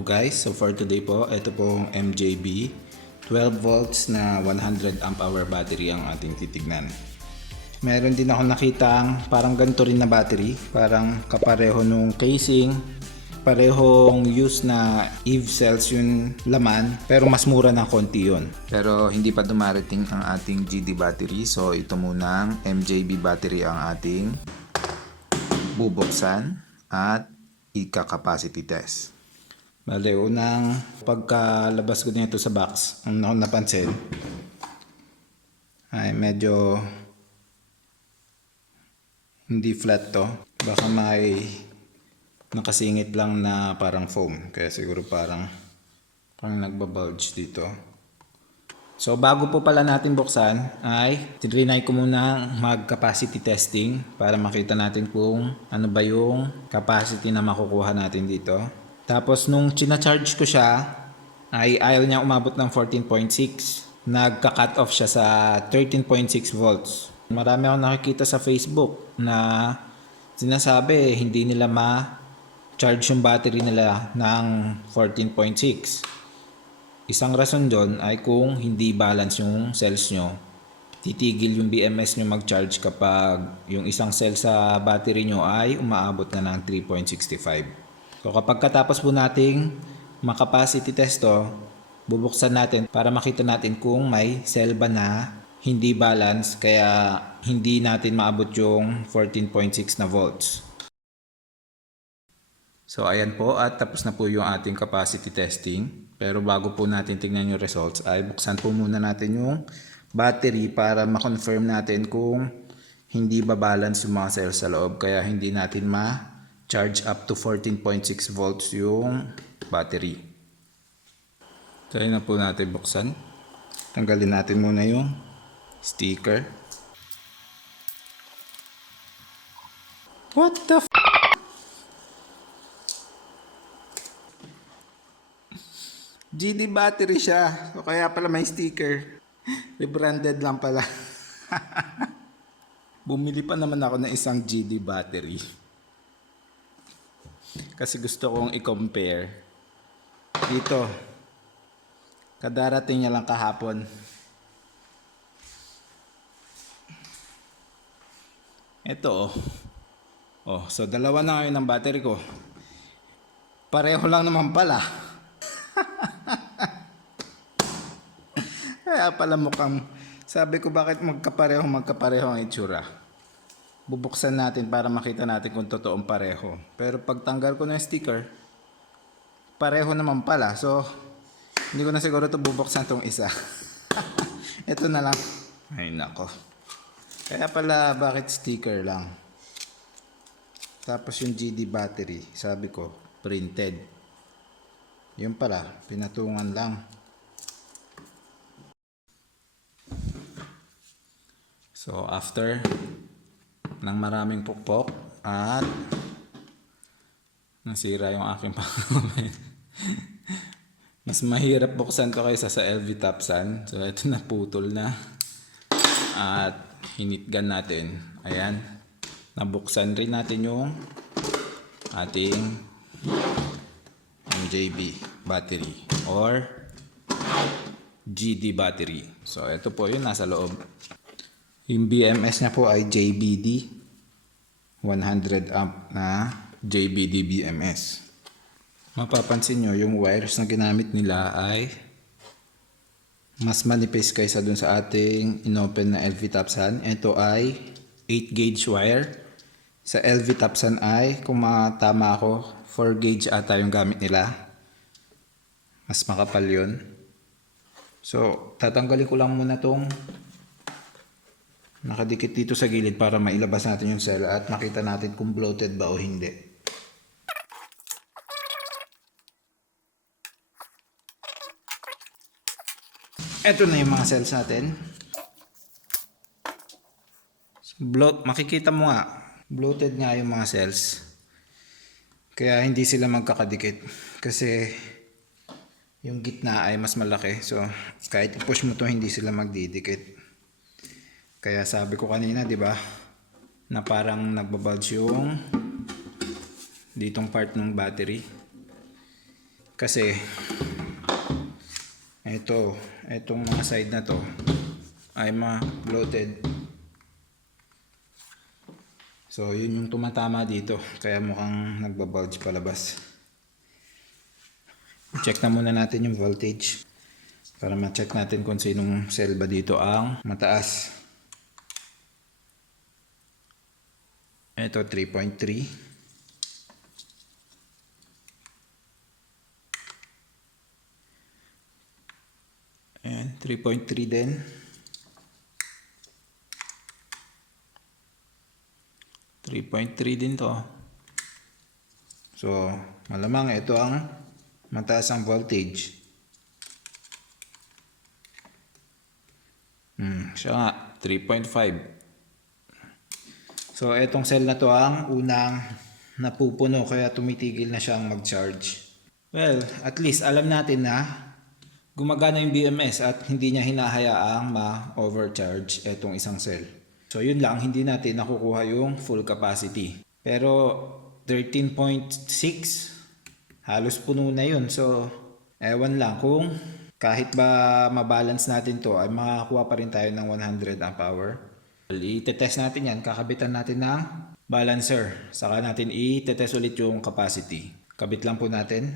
Hello guys, so for today po, ito pong MJB 12 volts na 100 amp hour battery ang ating titignan. Meron din ako nakitang parang ganito rin na battery, parang kapareho nung casing, parehong use na EV cells yung laman, pero mas mura ng konti yun. Pero hindi pa dumarating ang ating GD battery, so ito munang MJB battery ang ating bubuksan at ika-capacity test. Bale, unang pagkalabas ko nito sa box, ang ako napansin ay medyo hindi flat to. Baka may nakasingit lang na parang foam. Kaya siguro parang nagbabulge dito. So bago po pala natin buksan ay tinry ko muna mag-capacity testing para makita natin kung ano ba yung capacity na makukuha natin dito. Tapos nung china-charge ko siya ay ayaw niya umabot ng 14.6. Nagka-cut off siya sa 13.6 volts. Marami akong nakikita sa Facebook na sinasabi hindi nila ma-charge yung battery nila ng 14.6. Isang rason doon ay kung hindi balance yung cells nyo, titigil yung BMS nyo mag-charge kapag yung isang cell sa battery nyo ay umaabot na ng 3.65. So kapag katapos po nating makapacity test to, bubuksan natin para makita natin kung may cell ba na hindi balance kaya hindi natin maabot yung 14.6 na volts. So ayan po at tapos na po yung ating capacity testing. Pero bago po natin tingnan yung results ay buksan po muna natin yung battery para ma-confirm natin kung hindi ba balance yung mga cells sa loob kaya hindi natin ma-charge up to 14.6 volts yung battery. Try na po natin buksan. Tanggalin natin muna yung sticker. What the GD battery siya. So kaya pala may sticker. Rebranded lang pala. Bumili pa naman ako ng isang GD battery. Kasi gusto kong i-compare. Dito. Kadarating niya lang kahapon. Ito oh. So dalawa na ngayon ang battery ko. Pareho lang naman pala. Kaya pala mukhang, sabi ko bakit magkapareho ang itsura. Bubuksan natin para makita natin kung totoong pareho. Pero pagtanggal ko ng sticker, pareho naman pala. So, hindi ko na siguro ito bubuksan tong isa. Ito na lang. Ay nako. Kaya pala bakit sticker lang. Tapos yung GD battery, sabi ko, printed. Yun pala, pinatungan lang. So after ng maraming pukpok at nasira yung aking pangkamay. Mas mahirap buksan to kaysa sa LV Topsan. So ito na putol na. At hinitgan natin. Ayan. Nabuksan rin natin yung ating MJB battery or GD battery. So ito po yun nasa loob. Yung BMS niya po ay JBD 100 amp na JBD BMS. Mapapansin nyo yung wires na ginamit nila ay mas manipis kaysa dun sa ating inopen na LV Topsan. Ito ay 8 gauge wire. Sa LV Topsan ay kung matama ako 4 gauge ata yung gamit nila. Mas makapal yun. So tatanggalin ko lang muna tong nakadikit dito sa gilid para mailabas natin yung cell at makita natin kung bloated ba o hindi. Ito na yung mga cells natin. Makikita mo nga, bloated nga yung mga cells. Kaya hindi sila magkakadikit. Kasi yung gitna ay mas malaki. So kahit i-push mo to hindi sila magdidikit. Kaya sabi ko kanina, di ba, na parang nagbabulge yung ditong part ng battery. Kasi itong mga side na to ay ma-bloated. So yun yung tumatama dito, kaya mukhang nagbabulge palabas. Check na muna natin yung voltage para ma-check natin kung sinong cell ba dito ang mataas. Ito 3.3. Ayan, 3.3 din. Din to. So, malamang ito ang mataas ang voltage. Siya nga, 3.5. So, itong cell na to ang unang napupuno kaya tumitigil na siyang mag-charge. Well, at least alam natin na gumagana yung BMS at hindi niya hinahayaang ma-overcharge itong isang cell. So, yun lang, hindi natin nakukuha yung full capacity. Pero, 13.6, halos puno na yun. So, ewan lang kung kahit ba mabalance natin to ay makakuha pa rin tayo ng 100 amp hour. I-test natin yan, kakabitan natin ng balancer. Saka natin i-test ulit yung capacity. Kabit lang po natin.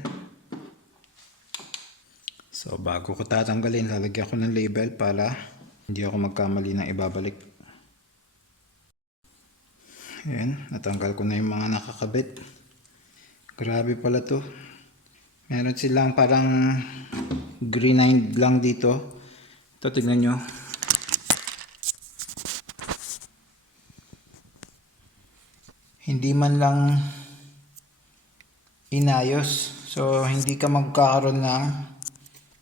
So bago ko tatanggalin, lalagyan ko ng label para hindi ako magkamali ng ibabalik. Ayan, natanggal ko na yung mga nakakabit. Grabe pala to. Meron silang parang green lang dito. Ito, tignan nyo. Hindi man lang inayos. So, hindi ka magkakaroon ng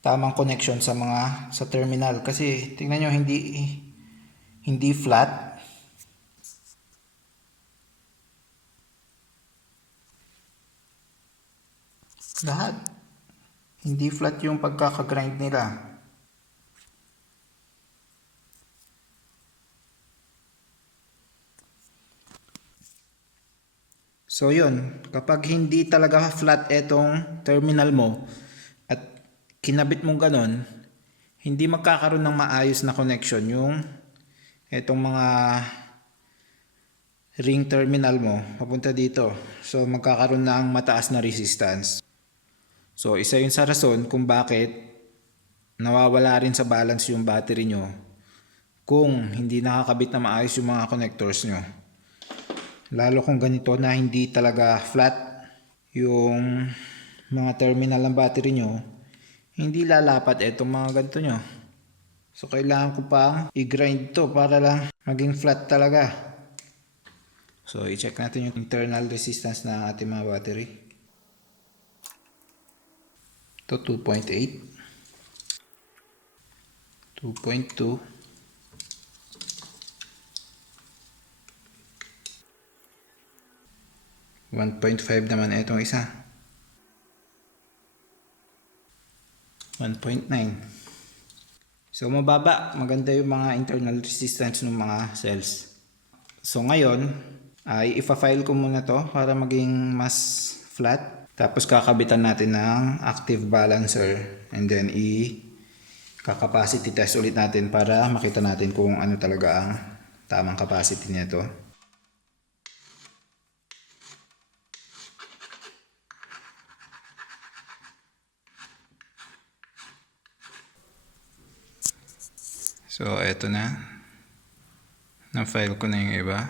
tamang connection sa terminal. Kasi, tignan nyo, hindi flat. Lahat. Hindi flat yung pagkakagrind nila. So yun, kapag hindi talaga flat etong terminal mo at kinabit mo ganon, hindi magkakaroon ng maayos na connection yung etong mga ring terminal mo papunta dito. So magkakaroon ng mataas na resistance. So isa yun sa rason kung bakit nawawala rin sa balance yung battery nyo kung hindi nakakabit na maayos yung mga connectors nyo. Lalo kung ganito na hindi talaga flat yung mga terminal ng battery nyo, hindi lalapat itong mga ganito nyo. So kailangan ko pa i-grind to para lang maging flat talaga. So i-check natin yung internal resistance ng ating mga battery. Ito 2.8, 2.2, 1.5 naman itong isa. 1.9. So mababa, maganda yung mga internal resistance ng mga cells. So ngayon ay ipa-file ko muna to para maging mas flat. Tapos kakabitan natin ng active balancer and then i-capacity test ulit natin para makita natin kung ano talaga ang tamang capacity nito. So eto na. Na-file ko na yung iba.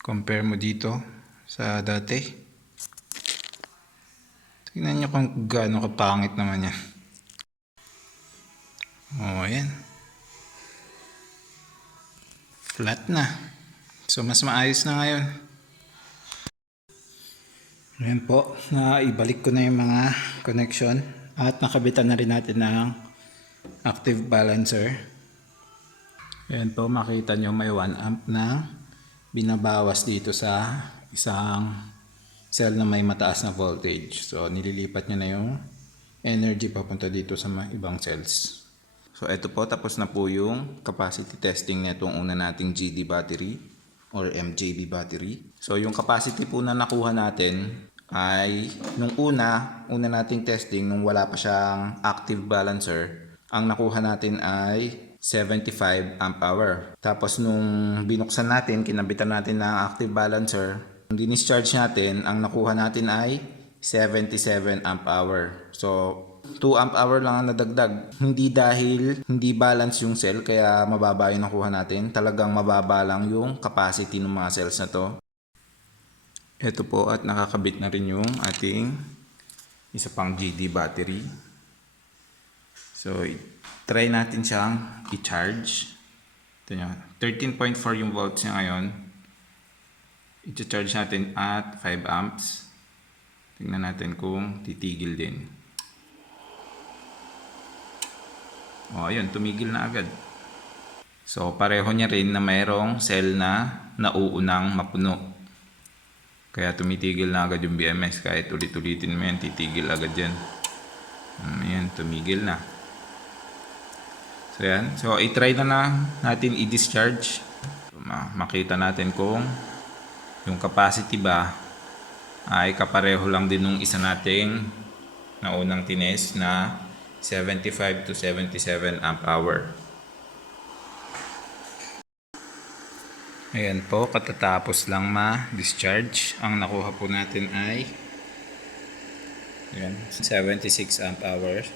Compare mo dito sa dati. Tingnan nyo kung gaano kapangit naman yan. O, ayan. Flat na. So, mas maayos na ngayon. Ayan po. Ibalik ko na yung mga connection. At nakabitan na rin natin ng active balancer. Ayan po. Makita nyo may 1 amp na binabawas dito sa isang cell na may mataas na voltage. So, nililipat nyo na yung energy papunta dito sa ibang cells. So, ito po, tapos na po yung capacity testing na itong una nating GD battery or MJB battery. So, yung capacity po na nakuha natin ay nung una nating testing, nung wala pa siyang active balancer, ang nakuha natin ay 75 amp hour. Tapos nung binuksan natin, kinabitan natin ng active balancer, nung discharge natin, ang nakuha natin ay 77 amp hour. So 2 amp hour lang ang nadagdag. Hindi dahil hindi balance yung cell kaya mababa yung nakuha natin. Talagang mababa lang yung capacity ng mga cells na to. Ito po, at nakakabit na rin yung ating isa pang GD battery. So, try natin siyang i-charge. Ito nyo, 13.4 yung volts niya ngayon. I-charge natin at 5 amps. Tingnan natin kung titigil din. O, ayun, tumigil na agad. So, pareho niya rin na mayroong cell na nauunang mapuno. Kaya tumitigil na agad yung BMS. Kahit ulit-ulitin mo yan, titigil agad yan. Ayan, tumigil na. So, yan. So, i-try na natin i-discharge. So, makita natin kung yung capacity ba ay kapareho lang din nung isa nating naunang tines na 75 to 77 amp hour. Ayan po, katatapos lang ma-discharge. Ang nakuha po natin ay ayan, 76 amp hours.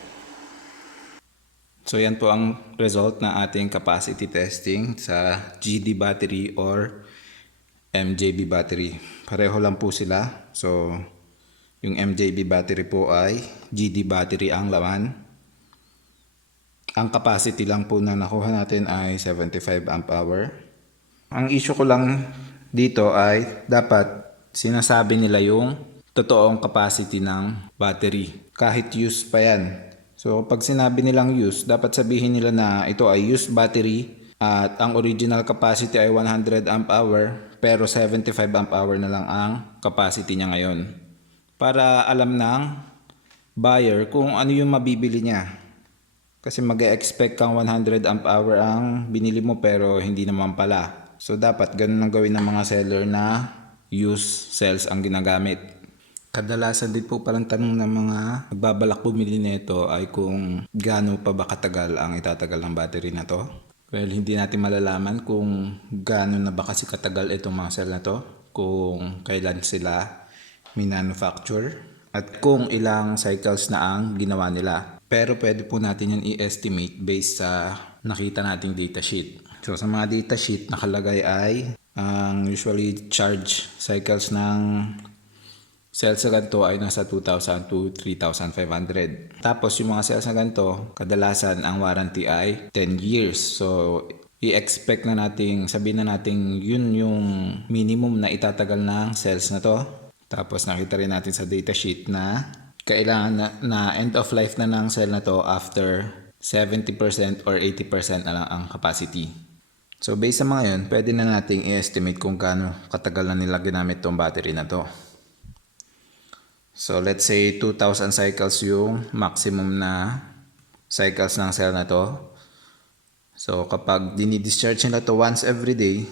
So yan po ang result na ating capacity testing sa GD battery or MJB battery. Pareho lang po sila. So yung MJB battery po ay GD battery ang laman. Ang capacity lang po na nakuha natin ay 75 amp hour. Ang issue ko lang dito ay dapat sinasabi nila yung totoong capacity ng battery. Kahit use pa yan. So pag sinabi nilang use, dapat sabihin nila na ito ay used battery at ang original capacity ay 100 amp hour pero 75 amp hour na lang ang capacity niya ngayon. Para alam ng buyer kung ano yung mabibili niya. Kasi mag-expect kang 100 amp hour ang binili mo pero hindi naman pala. So dapat ganun ang gawin ng mga seller na use cells ang ginagamit. Kadalasan din po palang tanong ng mga nagbabalak bumili nito ay kung gaano pa ba katagal ang itatagal ng battery na to. Well, hindi natin malalaman kung gaano na ba kasi katagal itong mga cell na to, kung kailan sila minanufacture at kung ilang cycles na ang ginawa nila. Pero pwede po natin yan i-estimate based sa nakita nating datasheet. So sa mga datasheet nakalagay ay ang usually charge cycles ng cells na ganito ay nasa 2,000 to 3,500. Tapos yung mga cells na ganito, kadalasan ang warranty ay 10 years. So i-expect na natin, sabihin na natin yun yung minimum na itatagal ng cells na to. Tapos nakita rin natin sa datasheet na kailangan na end of life na ng cell na to after 70% or 80% na lang ang capacity. So based sa mga yun, pwede na nating i-estimate kung gaano katagal na nila ginamit tong battery na to. So let's say 2,000 cycles yung maximum na cycles ng cell na to. So kapag dinidischarge nila to once every day,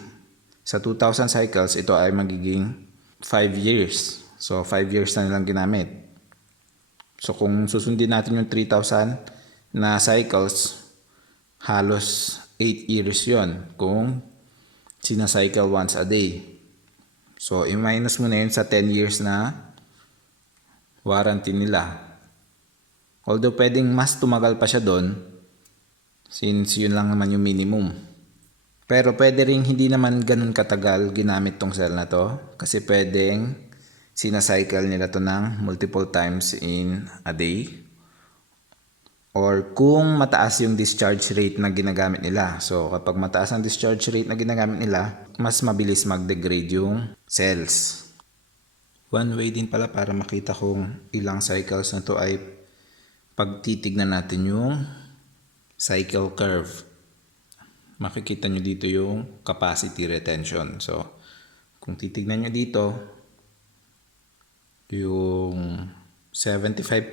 sa 2,000 cycles, ito ay magiging 5 years. So 5 years na nilang ginamit. So kung susundin natin yung 3,000 na cycles, halos 8 years yon kung sinacycle once a day. So i-minus mo na yun sa 10 years na warranty nila. Although pwedeng mas tumagal pa siya doon since yun lang naman yung minimum. Pero pwede rin hindi naman ganun katagal ginamit tong cell na to kasi pwedeng sinacycle nila to ng multiple times in a day. Or kung mataas yung discharge rate na ginagamit nila. So kapag mataas ang discharge rate na ginagamit nila, mas mabilis mag-degrade yung cells. One way din pala para makita kung ilang cycles na to ay pagtitignan natin yung cycle curve. Makikita nyo dito yung capacity retention. So kung titignan nyo dito, yung 75%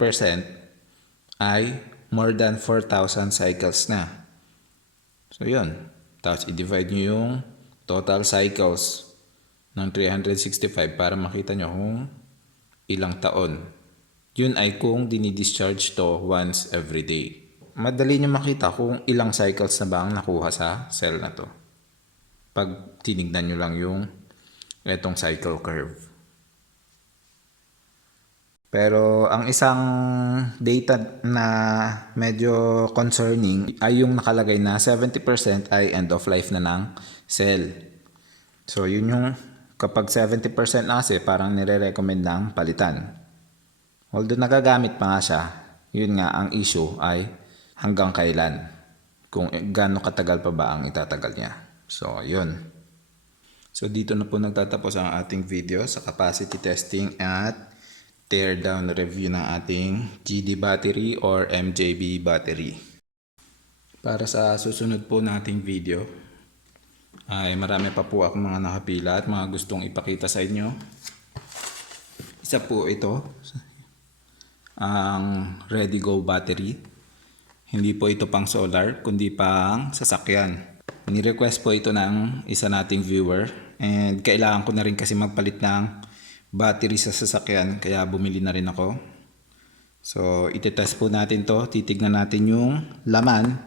ay more than 4,000 cycles na. So yun. Tapos i-divide nyo yung total cycles ng 365 para makita nyo kung ilang taon. Yun ay kung dinidischarge to once every day. Madali nyo makita kung ilang cycles na ba ang nakuha sa cell na to. Pag tinignan nyo lang yung etong cycle curve. Pero ang isang data na medyo concerning ay yung nakalagay na 70% ay end of life na ng cell. So yun yung kapag 70% na kasi parang nire-recommend ng palitan. Although nagagamit pa nga siya, yun nga ang issue ay hanggang kailan. Kung gaano katagal pa ba ang itatagal niya. So yun. So dito na po nagtatapos ang ating video sa capacity testing at tear down review ng ating GD battery or MJB battery. Para sa susunod po nating video ay marami pa po akong mga nakapila at mga gustong ipakita sa inyo. Isa po ito, ang Ready Go battery. Hindi po ito pang solar kundi pang sasakyan. Ni-request po ito ng isa nating viewer and kailangan ko na rin kasi magpalit ng battery sa sasakyan kaya bumili na rin ako. So itetest po natin to, titignan natin yung laman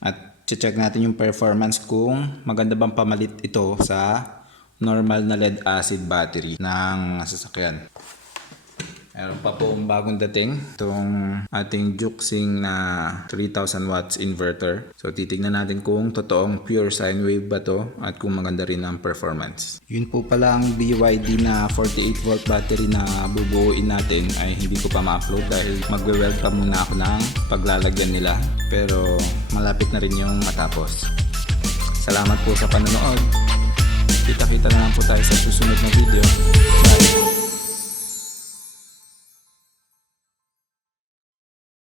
at check natin yung performance kung maganda bang pamalit ito sa normal na lead acid battery ng sasakyan. Meron pa po bagong dating itong ating Juxing na 3000 watts inverter. So titignan natin kung totoong pure sine wave ba to at kung maganda rin ang performance. Yun po pala ang BYD na 48 volt battery na bubuuin natin ay hindi ko pa ma-upload dahil magwe-weld pa muna ako ng paglalagyan nila. Pero malapit na rin yung matapos. Salamat po sa panonood. Kita-kita na lang po tayo sa susunod na video.